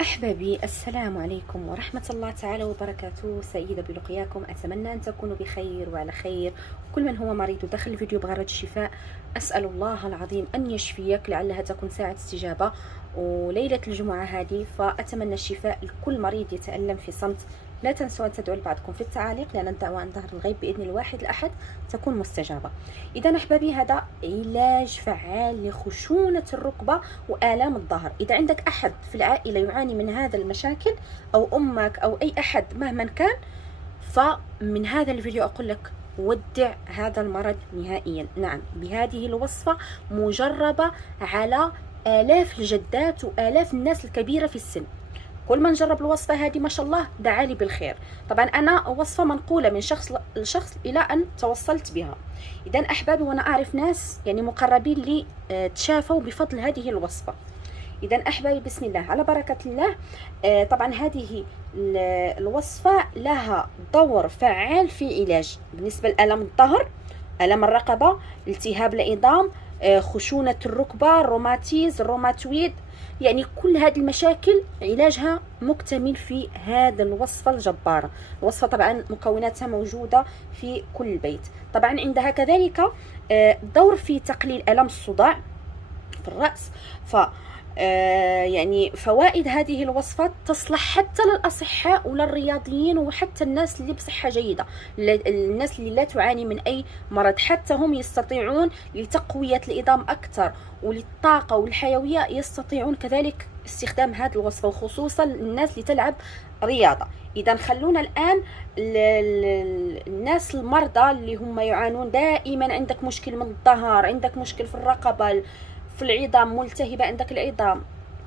أحبابي، السلام عليكم ورحمة الله تعالى وبركاته. سعيدة بلقياكم، أتمنى أن تكونوا بخير وعلى خير. كل من هو مريض ودخل الفيديو بغرض الشفاء أسأل الله العظيم أن يشفيك، لعلها تكون ساعة استجابة وليلة الجمعة هذه، فأتمنى الشفاء لكل مريض يتألم في صمت. لا تنسوا أن تدعوا لبعضكم في التعاليق، لأن الدعوة عن ظهر الغيب بإذن الواحد الأحد تكون مستجابة. إذا أحبابي، هذا علاج فعال لخشونة الركبة وآلام الظهر. إذا عندك أحد في العائلة يعاني من هذا المشاكل، أو أمك أو أي أحد مهما كان، فمن هذا الفيديو أقول لك ودع هذا المرض نهائيا. نعم، بهذه الوصفة مجربة على آلاف الجدات وآلاف الناس الكبيرة في السن. كل من جرب الوصفة هذه ما شاء الله دعالي بالخير. طبعا أنا وصفة منقولة من شخص لشخص إلى أن توصلت بها. إذا أحبابي، وأنا أعرف ناس يعني مقربين لي تشافوا بفضل هذه الوصفة. إذا أحبابي، بسم الله على بركة الله. طبعا هذه الوصفة لها دور فعال في علاج بالنسبة لألم الظهر، ألم الرقبة، التهاب العظام، خشونة الركبة، الروماتويد. يعني كل هذه المشاكل علاجها مكتمل في هذا الوصفة الجبارة. الوصفة طبعا مكوناتها موجودة في كل بيت. طبعا عندها كذلك دور في تقليل ألم الصداع في الرأس. يعني فوائد هذه الوصفة تصلح حتى للأصحاء وللرياضيين وحتى الناس اللي بصحة جيدة، الناس اللي لا تعاني من أي مرض، حتى هم يستطيعون لتقوية العظام أكثر وللطاقة والحيوية، يستطيعون كذلك استخدام هذه الوصفة، وخصوصا الناس اللي تلعب رياضة. إذا خلونا الآن الناس المرضى اللي هم يعانون دائما، عندك مشكل من الظهر، عندك مشكل في الرقبة، في العظام، ملتهبة عندك العظام،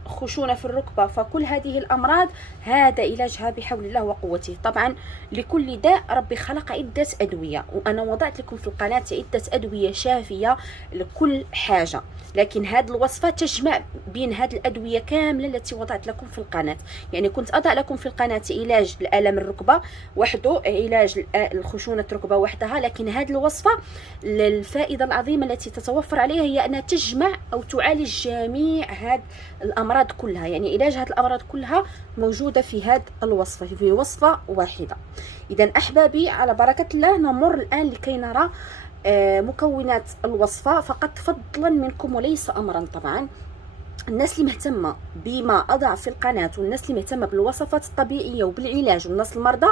خشونة في الركبة، فكل هذه الأمراض هذا علاجها بحول الله وقوته. طبعا لكل داء ربي خلق عدة أدوية، وأنا وضعت لكم في القناة عدة أدوية شافية لكل حاجة، لكن هذه الوصفة تجمع بين هذه الأدوية كاملة التي وضعت لكم في القناة. يعني كنت أضع لكم في القناة علاج الألم الركبة وحده، علاج الخشونة الركبة وحدها، لكن هذه الوصفة الفائدة العظيمة التي تتوفر عليها هي أنها تجمع أو تعالج جميع هذه الأمراض كلها. يعني علاج هذه الأمراض كلها موجودة في هذه الوصفة، في وصفة واحدة. إذا أحبابي، على بركة الله نمر الآن لكي نرى مكونات الوصفة فقط، فضلا منكم وليس أمرا. طبعا الناس اللي مهتمة بما أضع في القناة، والناس اللي مهتمة بالوصفات الطبيعية وبالعلاج، والناس المرضى،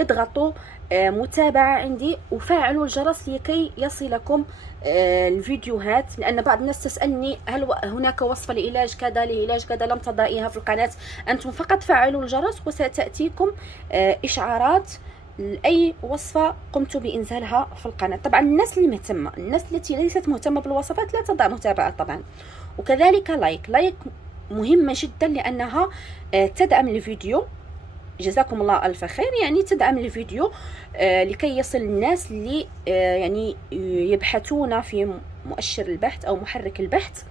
اضغطوا متابعة عندي وفعلوا الجرس لكي يصلكم الفيديوهات، لأن بعض الناس تسألني هل هناك وصفة لعلاج كذا لعلاج كذا لم تضعيها في القناة. أنتم فقط فعلوا الجرس وستأتيكم إشعارات لأي وصفة قمت بإنزالها في القناة. طبعا الناس اللي مهتمة، الناس التي ليست مهتمة بالوصفات لا تضع متابعة طبعا. وكذلك لايك مهمة جدا، لأنها تدعم الفيديو. جزاكم الله ألف خير، يعني تدعم الفيديو لكي يصل الناس اللي يعني يبحثون في مؤشر البحث أو محرك البحث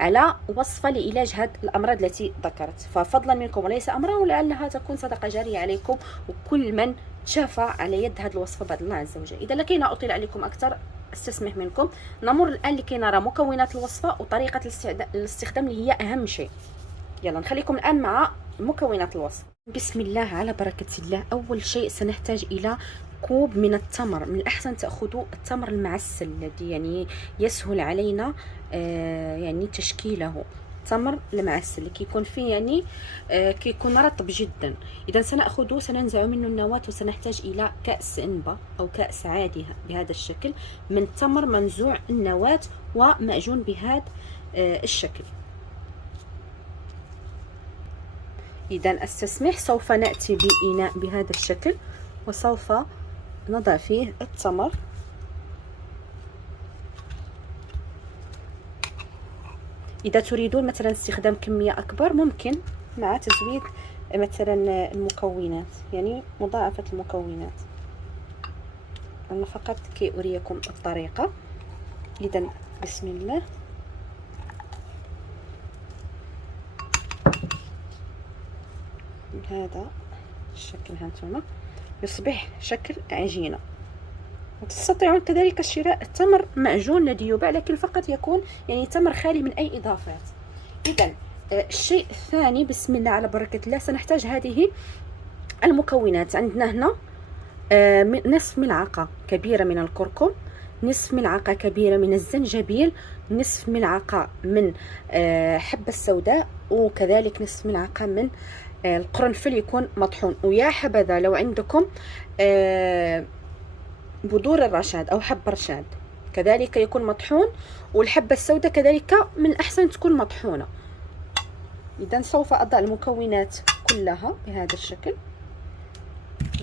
على وصفة لعلاج هذه الأمراض التي ذكرت. ففضلا منكم وليس أمرا، ولعلها تكون صدقة جارية عليكم وكل من شافى على يد هذه الوصفة بعد الله عز وجل. إذا لكي لا أطيل عليكم أكثر، استسمح منكم نمر الآن لكي نرى مكونات الوصفة وطريقة الاستخدام اللي هي أهم شيء. يلا نخليكم الآن مع مكونات الوصفة. بسم الله على بركة الله. أول شيء سنحتاج إلى كوب من التمر. من الأحسن تأخذوا التمر المعسل الذي يعني يسهل علينا يعني تشكيله. تمر المعسل اللي كيكون فيه يعني كيكون رطب جدا. إذا سنأخذه، سننزع منه النواة، وسنحتاج إلى كأس إنبة أو كأس عادي بهذا الشكل من تمر منزوع النواة ومعجون بهذا الشكل. إذا استسمح، سوف نأتي بإناء بهذا الشكل وسوف نضع فيه التمر. إذا تريدون مثلا استخدام كمية أكبر ممكن مع تزويد مثلا المكونات، يعني مضاعفة المكونات. أنا فقط كي أريكم الطريقة. إذا بسم الله. هذا الشكل هانتوما يصبح شكل عجينة. وتستطيعون كذلك شراء التمر معجون الذي يباع، لكن فقط يكون يعني تمر خالي من أي إضافات. إذا الشيء الثاني، بسم الله على بركة الله، سنحتاج هذه المكونات. عندنا هنا نصف ملعقة كبيرة من الكركم، نصف ملعقة كبيرة من الزنجبيل، نصف ملعقة من حبة السوداء، وكذلك نصف ملعقة من القرنفل يكون مطحون. ويا حبذا لو عندكم بذور الرشاد أو حب رشاد كذلك يكون مطحون، والحبة السوداء كذلك من الأحسن تكون مطحونة. إذا سوف أضع المكونات كلها بهذا الشكل،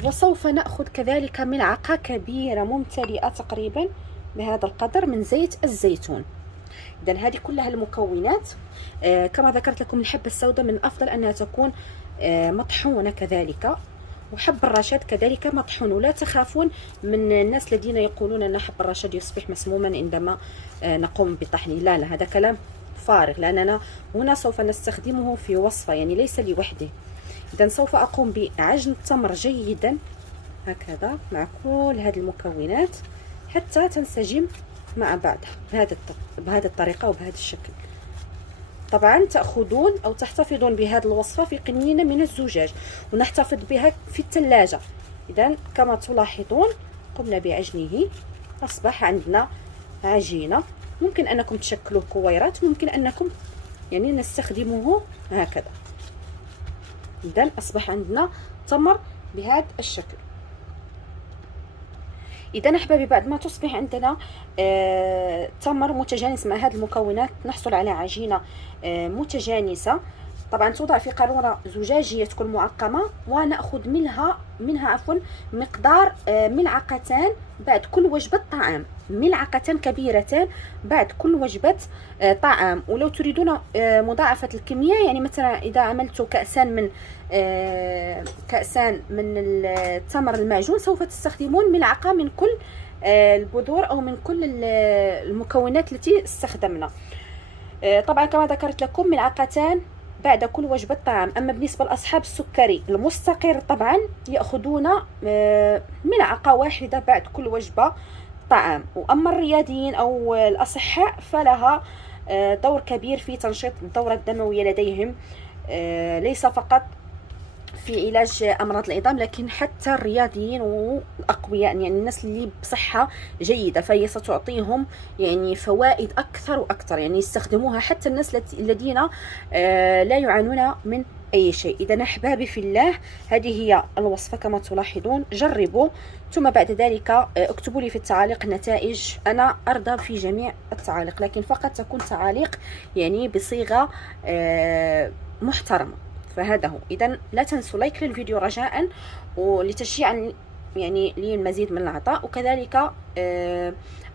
وسوف نأخذ كذلك ملعقة كبيرة ممتلئة تقريبا بهذا القدر من زيت الزيتون. إذا هذه كلها المكونات. كما ذكرت لكم الحبة السوداء من الأفضل أنها تكون مطحونة كذلك، وحب الرشاد كذلك مطحون. ولا تخافون من الناس الذين يقولون أن حب الرشاد يصبح مسموما عندما نقوم بطحنه، لا لا، هذا كلام فارغ، لأننا هنا سوف نستخدمه في وصفة يعني ليس لوحده. إذا سوف أقوم بعجن التمر جيدا هكذا مع كل هذه المكونات حتى تنسجم مع بعضها بهذه الطريقة وبهذا الشكل. طبعا تأخذون أو تحتفظون بهذه الوصفة في قنينة من الزجاج، ونحتفظ بها في الثلاجة. إذا كما تلاحظون قمنا بعجنه، أصبح عندنا عجينة. ممكن أنكم تشكلوا كويرات، ممكن أنكم يعني نستخدمه هكذا. إذا أصبح عندنا تمر بهذا الشكل. إذا أحبابي بعد ما تصبح عندنا تمر متجانس مع هذه المكونات، نحصل على عجينة متجانسة. طبعا توضع في قارورة زجاجية تكون معقمة، ونأخذ منها مقدار ملعقتان بعد كل وجبة طعام، ملعقتان كبيرتان بعد كل وجبة طعام. ولو تريدون مضاعفة الكمية، يعني مثلا إذا عملت كأسان من التمر المعجون، سوف تستخدمون ملعقة من كل البذور أو من كل المكونات التي استخدمنا. طبعا كما ذكرت لكم ملعقتان بعد كل وجبة طعام. أما بالنسبة لأصحاب السكري المستقر طبعا يأخذون ملعقة واحدة بعد كل وجبة طعام. وأما الرياضيين أو الأصحاء فلها دور كبير في تنشيط الدورة الدموية لديهم، ليس فقط في علاج امراض العظام، لكن حتى الرياضيين والاقوياء، يعني الناس اللي بصحه جيده، فهي ستعطيهم يعني فوائد اكثر واكثر، يعني يستخدموها حتى الناس الذين لا يعانون من اي شيء. اذا احبابي في الله، هذه هي الوصفه كما تلاحظون. جربوا، ثم بعد ذلك اكتبوا لي في التعاليق النتائج. انا ارضى في جميع التعاليق، لكن فقط تكون تعاليق يعني بصيغه محترمه. فهذا هو. اذا لا تنسوا لايك للفيديو رجاء، ولتشجيعا يعني للمزيد من العطاء، وكذلك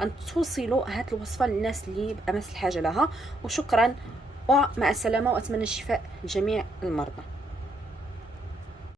ان توصلوا هذه الوصفه للناس اللي بامس الحاجه لها. وشكرا ومع السلامه، واتمنى الشفاء لجميع المرضى.